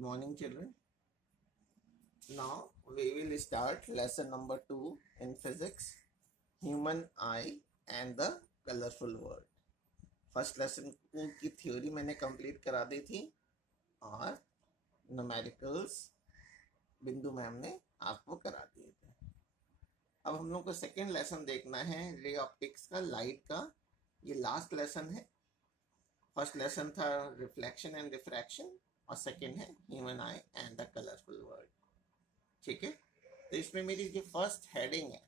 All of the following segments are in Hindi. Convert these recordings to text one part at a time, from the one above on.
Good morning, children. Now we will start lesson number 2 in physics, human eye and the colorful world. First lesson की थ्योरी मैंने कंप्लीट करा दी थी और न्यूमेरिकल्स बिंदु मैम ने आपको करा दिए थे। अब हम लोग को सेकेंड लेसन देखना है, रे ऑप्टिक्स का, लाइट का। ये लास्ट लेसन है। फर्स्ट लेसन था रिफ्लेक्शन एंड रिफ्रैक्शन और सेकेंड है human I and the colourful world. ठीक है, तो इसमें मेरी जो फर्स्ट हेडिंग है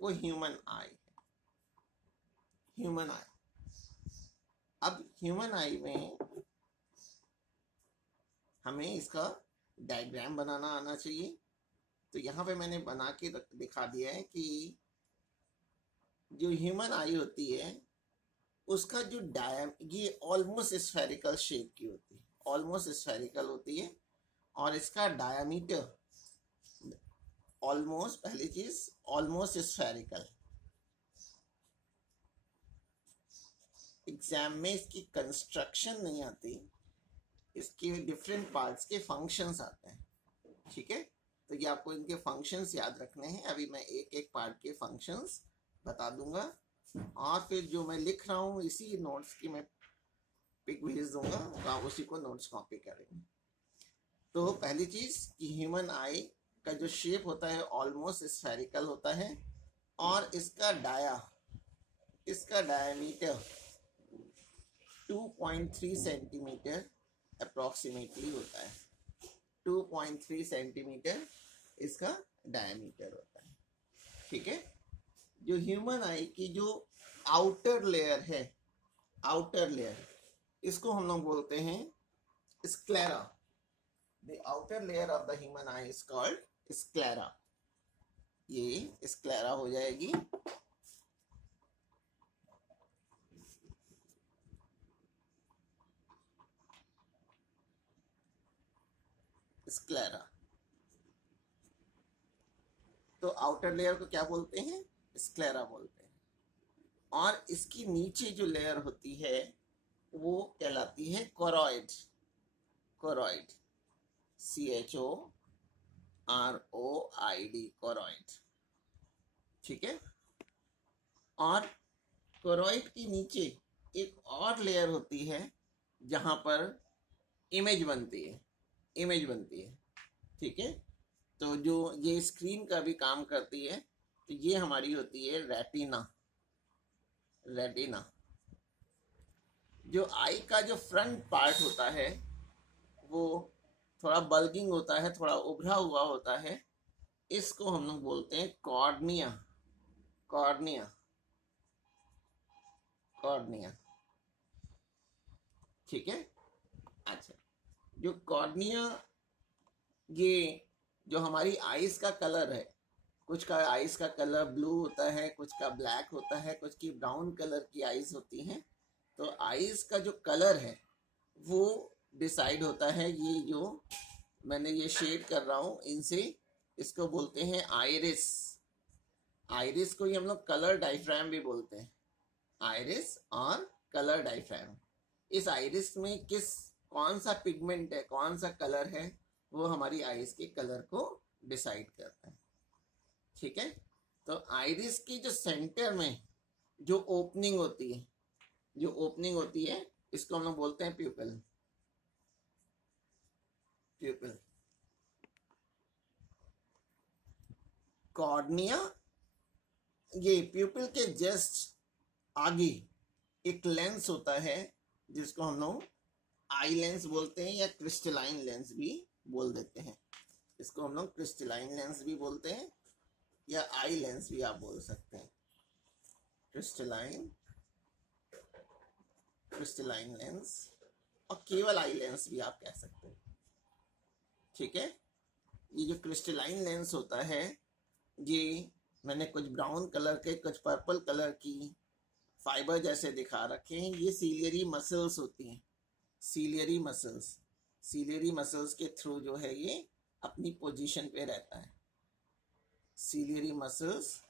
वो ह्यूमन आई है। ह्यूमन आई। अब ह्यूमन आई में हमें इसका डायग्राम बनाना आना चाहिए। तो यहाँ पे मैंने बना के दिखा दिया है कि जो ह्यूमन आई होती है उसका जो ये ऑलमोस्ट स्फेरिकल शेप की होती है, ऑलमोस्ट स्फेरिकल होती है और इसका डायमीटर ऑलमोस्ट, पहली चीज ऑलमोस्ट स्फेरिकल। एग्जाम में इसकी कंस्ट्रक्शन नहीं आती, इसके डिफरेंट पार्ट्स के फंक्शंस आते हैं। ठीक है, तो ये आपको इनके फंक्शंस याद रखने हैं। अभी मैं एक एक पार्ट के फंक्शंस बता दूंगा और फिर जो मैं लिख रहा हूँ इसी नोट्स की मैं पिक भेज दूंगा, तो आप उसी को नोट्स कॉपी करेंगे। तो पहली चीज कि ह्यूमन आई का जो शेप होता है ऑलमोस्ट स्फेरिकल होता है और इसका डायमीटर 2.3 सेंटीमीटर अप्रोक्सीमेटली होता है। 2.3 सेंटीमीटर इसका डायमीटर होता है। ठीक है, जो ह्यूमन आई की जो आउटर लेयर है, आउटर लेयर, इसको हम लोग बोलते हैं sclera. The outer layer of the human I is called sclera. ये स्क्लेरा हो जाएगी। स्क्लेरा। तो आउटर लेयर को क्या बोलते हैं? स्क्लेरा बोलते हैं। और इसकी नीचे जो लेयर होती है वो कहलाती है कोरॉइड। Choroid, CHOROID, choroid. ठीक है, और कोरॉइड के नीचे एक और लेयर होती है जहां पर इमेज बनती है, इमेज बनती है। ठीक है, तो जो ये स्क्रीन का भी काम करती है, तो ये हमारी होती है रेटिना। रेटिना। जो आई का जो फ्रंट पार्ट होता है वो थोड़ा बल्गिंग होता है, थोड़ा उभरा हुआ होता है। इसको हम लोग बोलते हैं कॉर्निया। Cornea, cornea. ठीक है, अच्छा, जो कॉर्निया, ये जो हमारी आईज का कलर है, कुछ का आईज का कलर ब्लू होता है, कुछ का ब्लैक होता है, कुछ की ब्राउन कलर की आईज होती हैं। तो आईज का जो कलर है वो डिसाइड होता है, ये जो मैंने ये शेड कर रहा हूं इनसे, इसको बोलते हैं आइरिस। आइरिस को ही हम लोग कलर डायफ्राम भी बोलते हैं। आइरिस और कलर डायफ्राम। इस आइरिस में कौन सा पिगमेंट है, कौन सा कलर है, वो हमारी आइज के कलर को डिसाइड करता है। ठीक है, तो आइरिस की जो सेंटर में जो ओपनिंग होती है, जो ओपनिंग होती है, इसको हम लोग बोलते हैं प्यूपिल। प्यूपिल। कॉर्निया, ये प्यूपिल के जस्ट आगे एक लेंस होता है जिसको हम लोग आई लेंस बोलते हैं या क्रिस्टलाइन लेंस भी बोल देते हैं। इसको हम लोग क्रिस्टलाइन लेंस भी बोलते हैं या आई लेंस भी आप बोल सकते हैं। क्रिस्टलाइन, क्रिस्टलाइन लेंस और केवल आई लेंस भी आप कह सकते हैं। ठीक है, ये जो क्रिस्टलाइन लेंस होता है, ये मैंने कुछ ब्राउन कलर के, कुछ पर्पल कलर की फाइबर जैसे दिखा रखे हैं। ये सीलियरी मसल्स होती हैं। सीलियरी मसल्स, सीलियरी मसल्स के थ्रू जो है ये अपनी पोजीशन पे रहता है। सीलियरी मसल्स,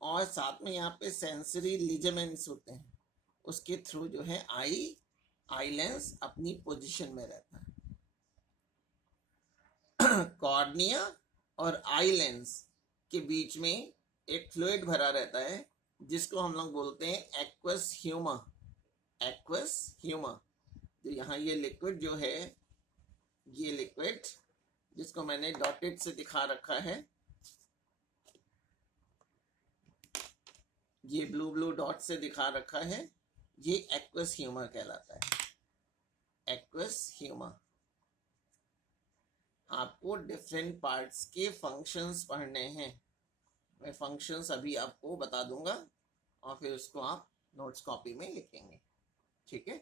और साथ में यहाँ पे सेंसरी लिगामेंट्स होते हैं, उसके थ्रू जो है आई लेंस अपनी पोजीशन में रहता है। कॉर्निया और आई लेंस के बीच में एक फ्लूइड भरा रहता है जिसको हम लोग बोलते हैं एक्वस ह्यूमर। एक्वस ह्यूमर, तो यहाँ ये लिक्विड जो है, ये लिक्विड जिसको मैंने डॉटेड से दिखा रखा है, ये ब्लू ब्लू डॉट से दिखा रखा है, ये एक्वस ह्यूमर कहलाता है। Aqueous humour. आपको डिफरेंट पार्ट्स के फंक्शंस पढ़ने हैं, मैं फंक्शंस अभी आपको बता दूंगा और फिर उसको आप नोट्स कॉपी में लिखेंगे, ठीक है।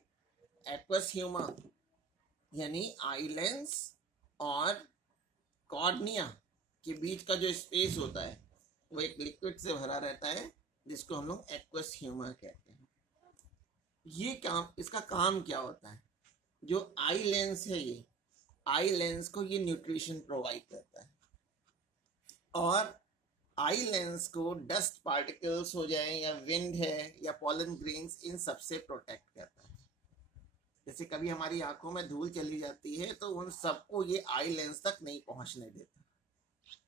एक्वस ह्यूमर यानी आई लेंस और कॉर्निया के बीच का जो स्पेस होता है वो एक लिक्विड से भरा रहता है जिसको हम लोग एक्वस ह्यूमर कहते हैं। ये काम, इसका काम क्या होता है? जो आई लेंस है, ये आई लेंस को ये न्यूट्रिशन प्रोवाइड करता है और आई लेंस को डस्ट पार्टिकल्स हो जाए या विंड है या पॉलन ग्रेन्स, इन सबसे प्रोटेक्ट करता है। जैसे कभी हमारी आंखों में धूल चली जाती है तो उन सबको ये आई लेंस तक नहीं पहुंचने देता,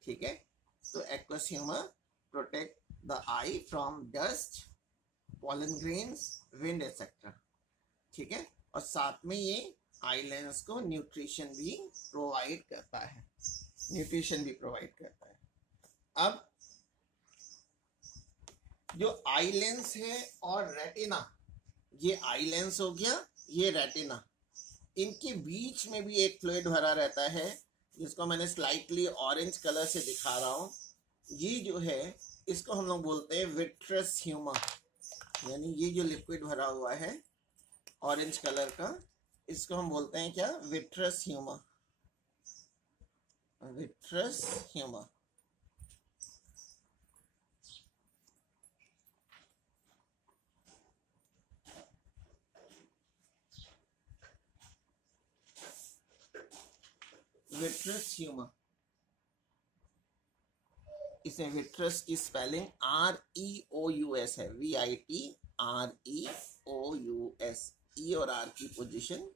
ठीक है। तो aqueous humour protect the I from dust, pollen grains, wind etcetera, ठीक है। और साथ में ये आई लेंस को न्यूट्रिशन भी प्रोवाइड करता है, न्यूट्रिशन भी प्रोवाइड करता है। अब जो आई लेंस है और रेटिना, ये आई लेंस हो गया, ये रेटिना, इनके बीच में भी एक फ्लूइड भरा रहता है जिसको मैंने स्लाइटली ऑरेंज कलर से दिखा रहा हूँ। ये जो है इसको हम लोग बोलते हैं विट्रस ह्यूमर, यानी ये जो लिक्विड भरा हुआ है ऑरेंज कलर का, इसको हम बोलते हैं क्या? Vitreous humour. Vitreous humour. Vitreous humour, इसे विट्रस की स्पेलिंग REOUS है, VITREOUS, ई और आर की पोजीशन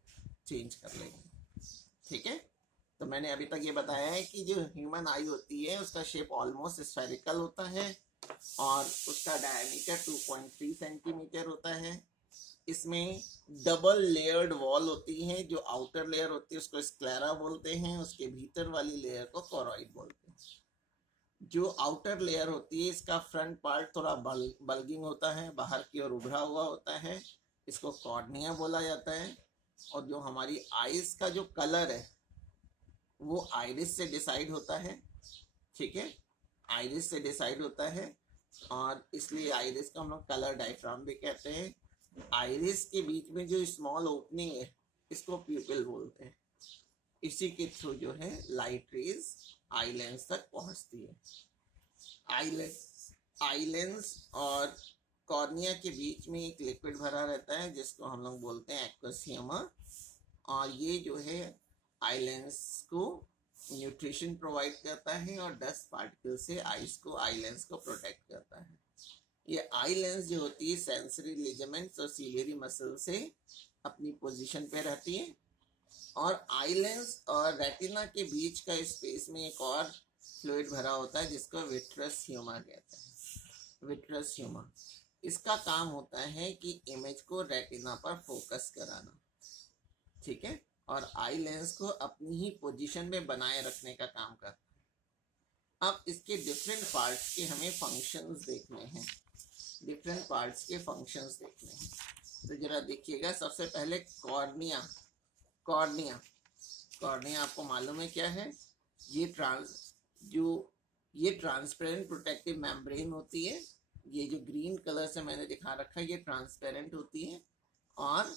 चेंज कर लेंगे, ठीक है। तो मैंने अभी तक ये बताया है कि जो ह्यूमन आई होती है उसका शेप ऑलमोस्ट स्फेरिकल होता है और उसका डायमीटर 2.3 सेंटीमीटर होता है। इसमें डबल लेयर्ड वॉल होती है, जो आउटर लेयर होती है उसको स्क्लेरा बोलते हैं, उसके भीतर वाली लेयर को कोरॉइड बोलते हैं। जो आउटर लेयर होती है इसका फ्रंट पार्ट थोड़ा बल्गिंग होता है, बाहर की ओर उभरा हुआ होता है, इसको कॉर्निया बोला जाता है। और जो हमारी आईज का जो कलर है वो आइरिस से डिसाइड होता है, ठीक है, आइरिस से डिसाइड होता है और इसलिए आइरिस को हम लोग कलर डायफ्राम भी कहते हैं। आइरिस के बीच में जो स्मॉल ओपनिंग है इसको प्यूपिल बोलते हैं। इसी के थ्रू जो है लाइट रेज आई लेंस तक पहुंचती है। आई लेंस और कॉर्निया के बीच में एक लिक्विड भरा रहता है जिसको हम लोग बोलते हैं एक्वस ह्यूमर, और ये जो है आई लेंस को न्यूट्रिशन प्रोवाइड करता है और डस्ट पार्टिकल से आई लेंस को प्रोटेक्ट करता है। ये आई लेंस जो होती है सेंसरी लिगामेंट्स और सिलियरी मसल से अपनी पोजीशन पे रहती है और आई लेंस और रेटिना के बीच का स्पेस में एक और फ्लूइड भरा होता है जिसको विट्रस ह्यूमर कहते हैं। विट्रस ह्यूमर, इसका काम होता है कि इमेज को रेटिना पर फोकस कराना, ठीक है, और आई लेंस को अपनी ही पोजीशन में बनाए रखने का काम करता है। अब इसके डिफरेंट पार्ट्स के हमें फंक्शंस देखने हैं, डिफरेंट पार्ट्स के फंक्शंस देखने हैं। तो जरा देखिएगा, सबसे पहले कॉर्निया। कॉर्निया, कॉर्निया आपको मालूम है क्या है? ये ट्रांसपेरेंट प्रोटेक्टिव मेम्ब्रेन होती है। ये जो ग्रीन कलर से मैंने दिखा रखा है ये ट्रांसपेरेंट होती है और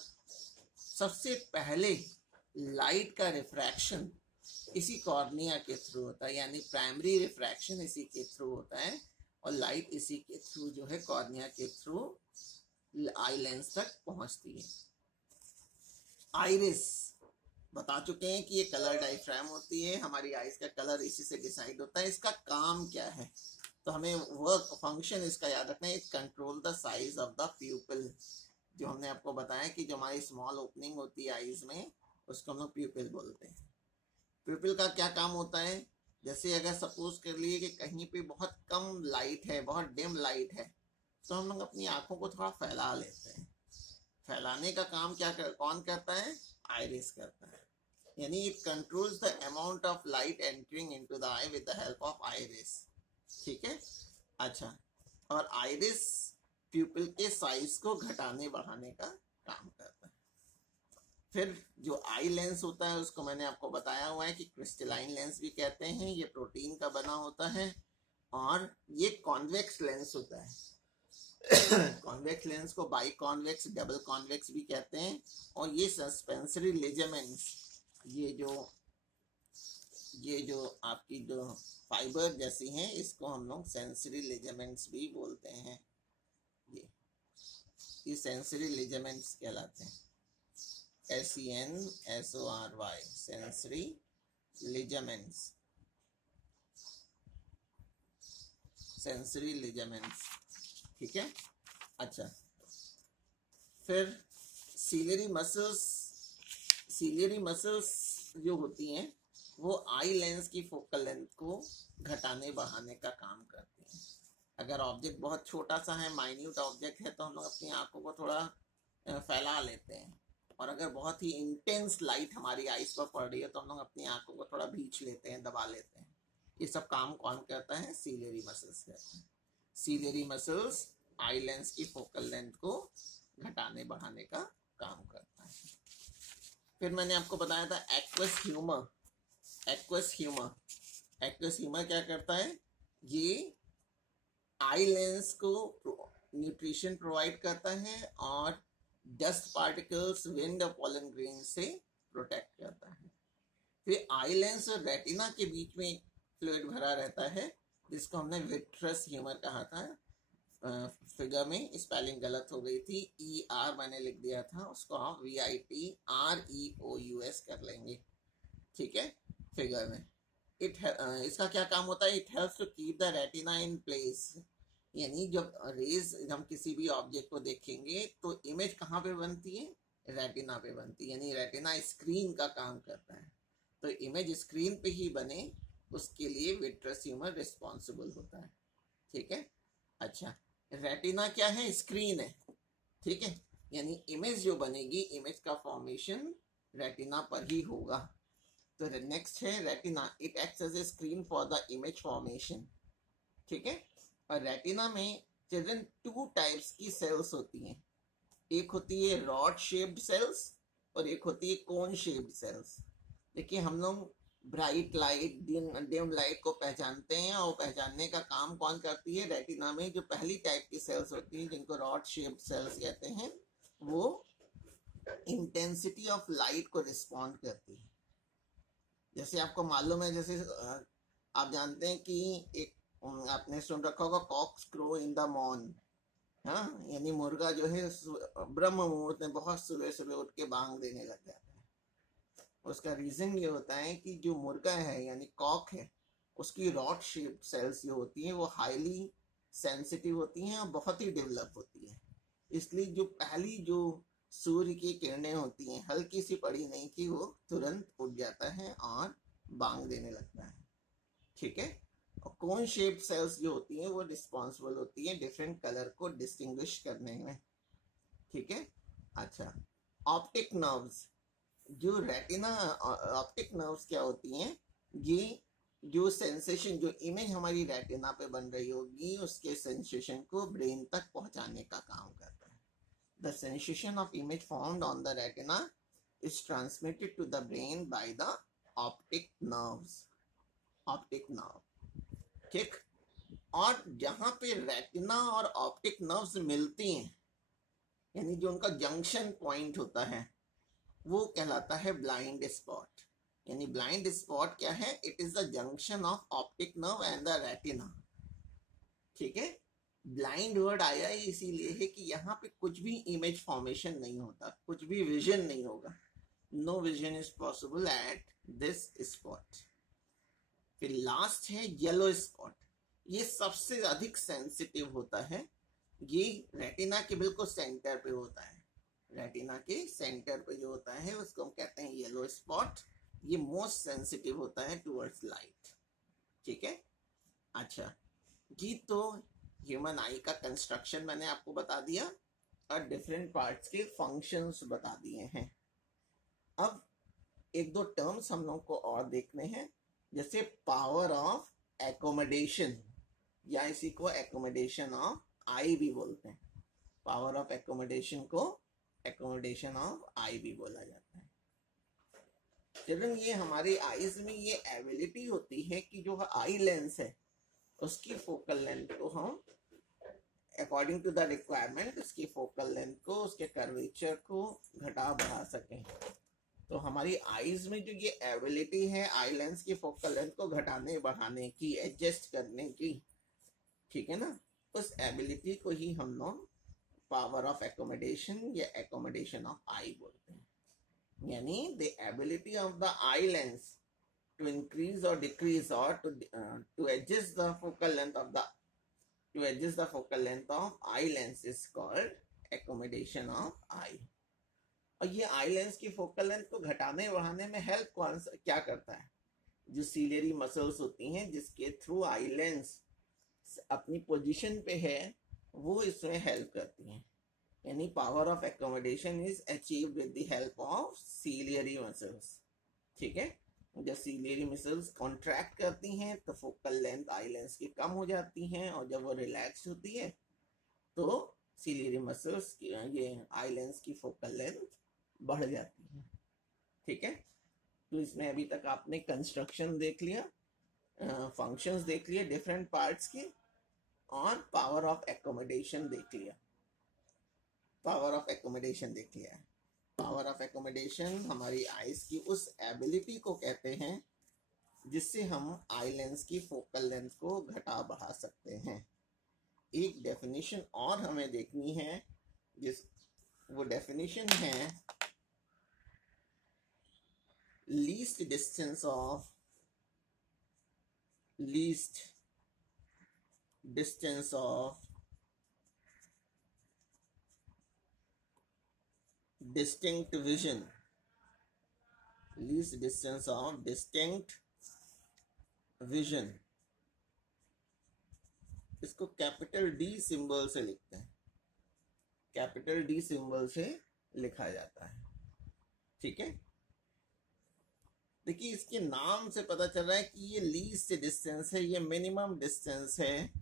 सबसे पहले लाइट का रिफ्रैक्शन इसी कॉर्निया के थ्रू होता है, यानी प्राइमरी रिफ्रैक्शन इसी के थ्रू होता है और लाइट इसी के थ्रू जो है कॉर्निया के थ्रू आई लेंस तक पहुंचती है। आइरिस बता चुके हैं कि ये कलर डायफ्राम होती है, हमारी आइज का कलर इसी से डिसाइड होता है। इसका काम क्या है? तो हमें वर्क फंक्शन इसका याद रखना है, it control the size of the प्यूपिल। जो हमने आपको बताया कि जो हमारी स्मॉल ओपनिंग होती है आइज में उसको हम लोग प्यूपिल बोलते हैं। प्यूपिल का क्या काम होता है, जैसे अगर सपोज कर लिए कि कहीं पे बहुत कम लाइट है, बहुत डिम लाइट है, तो हम लोग अपनी आंखों को थोड़ा फैला लेते हैं। फैलाने का काम कौन करता है, आइरिस करता है। यानी it controls the amount of light entering into the I with the help of iris. ठीक है, अच्छा, और आइरिस प्यूपिल के साइज को घटाने बढ़ाने का काम करता है। फिर जो आई लेंस होता है उसको मैंने आपको बताया हुआ है कि क्रिस्टलाइन लेंस भी कहते हैं, ये प्रोटीन का बना होता है, और ये कॉन्वेक्स लेंस होता है। कॉन्वेक्स लेंस को बाई कॉन्वेक्स, डबल कॉन्वेक्स भी कहते हैं। और ये सस्पेंसरी लिगामेंट्स, ये जो आपकी जो फाइबर जैसी हैं, इसको हम लोग सेंसरी लिगामेंट्स भी बोलते हैं। ये सेंसरी लिगामेंट्स कहलाते हैं, SENSORY, sensory ligaments, sensory ligaments. ठीक है, अच्छा, फिर सीलियरी मसल्स जो होती हैं वो आई लेंस की फोकल लेंथ को घटाने बढ़ाने का काम करती हैं। अगर ऑब्जेक्ट बहुत छोटा सा है, माइन्यूट ऑब्जेक्ट है, तो हम लोग अपनी आंखों को थोड़ा फैला लेते हैं, और अगर बहुत ही इंटेंस लाइट हमारी आईज पर पड़ रही है तो हम लोग अपनी आंखों को थोड़ा भींच लेते हैं, दबा लेते हैं। ये सब काम कौन करता है, सीलियरी मसल्स करते हैं। सीलियरी मसल्स आई लेंस की फोकल लेंथ को घटाने बढ़ाने का काम करता है। फिर मैंने आपको बताया था एक्वस ह्यूमर। एक्वस ह्यूमर क्या करता है, ये आई लेंस को न्यूट्रिशन प्रोवाइड करता है और डस्ट पार्टिकल्स, विंड और पॉलन ग्रेन से प्रोटेक्ट करता है। फिर आई लेंस और रेटिना के बीच में फ्लूइड भरा रहता है, जिसको हमने विट्रस ह्यूमर कहा था। फिगर में स्पेलिंग गलत हो गई थी, ER मैंने लिख दिया था, उसको हम VITREOUS कर लेंगे। ठीक है, फिगर में इसका क्या काम होता है, it helps to keep the retina in place. यानी जब हम किसी भी ऑब्जेक्ट को देखेंगे तो इमेज कहाँ पे बनती है, रेटिना पे बनती है। यानी रेटिना स्क्रीन का काम करता है, तो इमेज स्क्रीन पे ही बने उसके लिए विट्रस ह्यूमर रिस्पॉन्सिबल होता है। ठीक है, अच्छा, रेटिना क्या है, स्क्रीन है। ठीक है, यानी इमेज जो बनेगी, इमेज का फॉर्मेशन रेटिना पर ही होगा। तो नेक्स्ट है retina, it acts as a screen for the image formation. ठीक है, और रेटिना में चिल्ड्रन 2 टाइप्स की सेल्स होती हैं। एक होती है रॉड शेप्ड सेल्स और एक होती है कोन शेप्ड सेल्स। देखिए, हम लोग ब्राइट लाइट, डिम लाइट को पहचानते हैं, और पहचानने का काम कौन करती है, रेटिना में जो पहली टाइप की सेल्स होती हैं जिनको रॉड शेप्ड सेल्स कहते हैं, वो इंटेंसिटी ऑफ लाइट को रिस्पॉन्ड करती है। जैसे आपको मालूम है, जैसे आप जानते हैं कि एक आपने सुन रखा होगा, cocks crow in the morn. हाँ, यानी मुर्गा जो है ब्रह्म मुहूर्त में बहुत सुबह सुबह उठ के बांग देने लग जाता है। उसका रीजन ये होता है कि जो मुर्गा है यानी कॉक है, उसकी रॉड शेप्ड सेल्स जो होती हैं वो हाईली सेंसिटिव होती हैं और बहुत ही डेवलप होती है। इसलिए जो पहली जो सूर्य की किरणें होती हैं, हल्की सी पड़ी नहीं कि वो तुरंत उठ जाता है और बांग देने लगता है। ठीक है, और कोन शेप्ड सेल्स जो होती हैं वो रिस्पॉन्सिबल होती है डिफरेंट कलर को डिस्टिंग्विश करने में। ठीक है, अच्छा, ऑप्टिक नर्व्स, जो रेटिना ऑप्टिक नर्व्स क्या होती हैं, ये जो सेंसेशन, जो इमेज हमारी रेटिना पे बन रही होगी, उसके सेंसेशन को ब्रेन तक पहुंचाने का काम करता है। The sensation of image formed on the retina is transmitted to the brain by the optic nerves. Optic nerve, ठीक। और जहां पे रेटिना और ऑप्टिक नर्व्स मिलती हैं, यानी जो उनका जंक्शन पॉइंट होता है, वो कहलाता है ब्लाइंड स्पॉट। यानी ब्लाइंड स्पॉट क्या है, it is the junction of optic nerve and the retina. ठीक है, ब्लाइंड वर्ड आया ही इसीलिए है कि यहाँ पे कुछ भी इमेज फॉर्मेशन नहीं होता, कुछ भी विजन नहीं होगा। No vision is possible at this spot. फिर लास्ट है येलो स्पॉट, ये सबसे अधिक सेंसिटिव होता है। ये रेटिना के बिल्कुल सेंटर पे होता है। रेटिना के सेंटर पे जो होता है उसको हम कहते हैं येलो स्पॉट। ये मोस्ट सेंसिटिव होता है टुवर्ड्स लाइट। ठीक है, अच्छा जी, तो ह्यूमन आई का कंस्ट्रक्शन मैंने आपको बता दिया और डिफरेंट पार्ट्स के फंक्शंस बता दिए हैं। अब एक दो टर्म्स हम लोग को और देखने हैं, जैसे पावर ऑफ एकोमोडेशन, या इसी को एकोमोडेशन ऑफ आई भी बोलते हैं। पावर ऑफ एकोमोडेशन को एकोमोडेशन ऑफ आई भी बोला जाता है। चिल्ड्रन, ये हमारी आईज में ये एबिलिटी होती है कि जो आई लेंस है उसकी फोकल लेंथ को हम अकॉर्डिंग टू द रिक्वायरमेंट उसकी फोकल लेंथ को, उसके कर्वेचर को घटा बढ़ा सकें। तो हमारी आईज में जो ये एबिलिटी है आई लेंस की फोकल लेंथ को घटाने बढ़ाने की, एडजस्ट करने की, ठीक है ना, उस एबिलिटी को ही हम लोग पावर ऑफ एकोमोडेशन या एकोमोडेशन ऑफ आई बोलते हैं। यानी the ability of the eye lens to increase और डिक्रीज और to adjust the focal length of eye lens is called accommodation of eye. और ये आई लेंस की फोकल लेंथ को घटाने बढ़ाने में हेल्प क्या करता है? जो सीलियरी मसल्स होती हैं जिसके थ्रू आई लेंस अपनी पोजीशन पे है, वो इसमें हेल्प करती हैं। यानी power of accommodation is achieved with the help of ciliary muscles. ठीक है, जब सीलियरी मसल्स कॉन्ट्रैक्ट करती हैं तो फोकल लेंथ आई लेंस की कम हो जाती हैं, और जब वो रिलैक्स होती है तो सीलियरी मसल्स की ये आई लेंस की फोकल लेंथ बढ़ जाती है। ठीक है, तो इसमें अभी तक आपने कंस्ट्रक्शन देख लिया, फंक्शंस देख लिए डिफरेंट पार्ट्स के, और पावर ऑफ एकोमोडेशन देख लिया। पावर ऑफ एकोमोडेशन देख लिया है। पावर ऑफ एकोमोडेशन हमारी आईज की उस एबिलिटी को कहते हैं जिससे हम आई लेंस की फोकल लेंथ को घटा बढ़ा सकते हैं। एक डेफिनेशन और हमें देखनी है, वो डेफिनेशन है least distance of distinct vision, least distance of distinct vision। इसको कैपिटल डी सिंबल से लिखते हैं, कैपिटल डी सिंबल से लिखा जाता है। ठीक है, देखिए इसके नाम से पता चल रहा है कि ये लीस्ट डिस्टेंस है, ये मिनिमम डिस्टेंस है,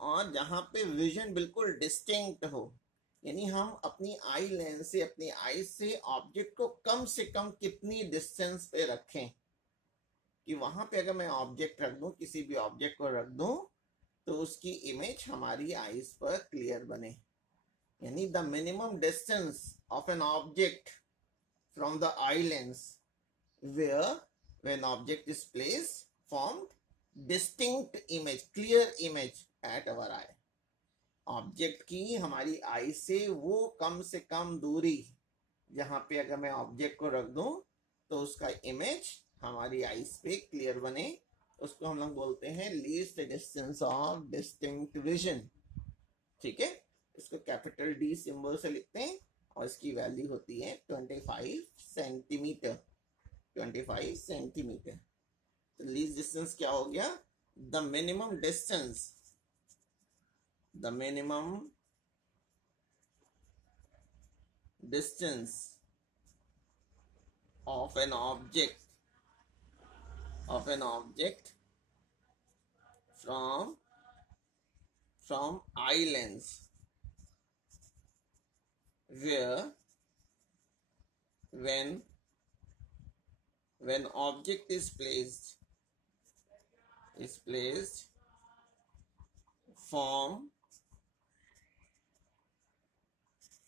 और जहां पे विजन बिल्कुल डिस्टिंक्ट हो, यानी हम अपनी आई लेंस से, अपनी आई से ऑब्जेक्ट को कम से कम कितनी डिस्टेंस पे रखें कि वहां पे अगर मैं ऑब्जेक्ट रख दूं, किसी भी ऑब्जेक्ट को रख दूं, तो उसकी इमेज हमारी आईज पर क्लियर बने। यानी the minimum distance of an object from the eye lens where when object is placed formed distinct image, clear image at our eye। Object की हमारी आई से वो कम से कम दूरी जहां पे अगर मैं ऑब्जेक्ट को रख दूं तो उसका इमेज हमारी आईज पे क्लियर बने, उसको हम लोग बोलते हैं least distance of distinct vision. ठीक है, इसको कैपिटल डी सिंबल से लिखते हैं और इसकी वैल्यू होती है 25 सेंटीमीटर। 25 सेंटीमीटर। तो लीस्ट डिस्टेंस क्या हो गया? The minimum distance of an object from eye lens where when object is placed form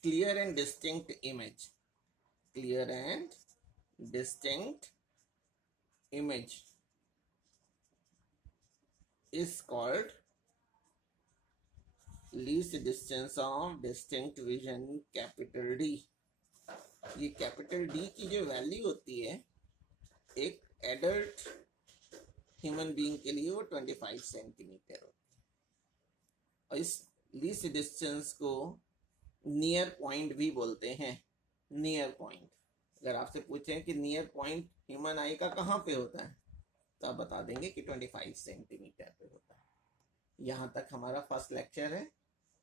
clear and distinct image is called least distance of distinct vision, capital D. ये कैपिटल डी की जो वैल्यू होती है एक एडल्ट ह्यूमन बीइंग के लिए वो 25 सेंटीमीटर होती है। और इस लीस्ट डिस्टेंस को नियर पॉइंट भी बोलते हैं। नियर पॉइंट अगर आपसे पूछें कि नियर पॉइंट ह्यूमन आई का कहाँ पे होता है, तो आप बता देंगे कि 25 सेंटीमीटर पे होता है। यहाँ तक हमारा फर्स्ट लेक्चर है।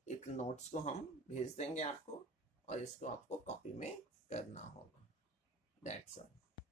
इस नोट्स को हम भेज देंगे आपको और इसको आपको कॉपी में करना होगा। That's all.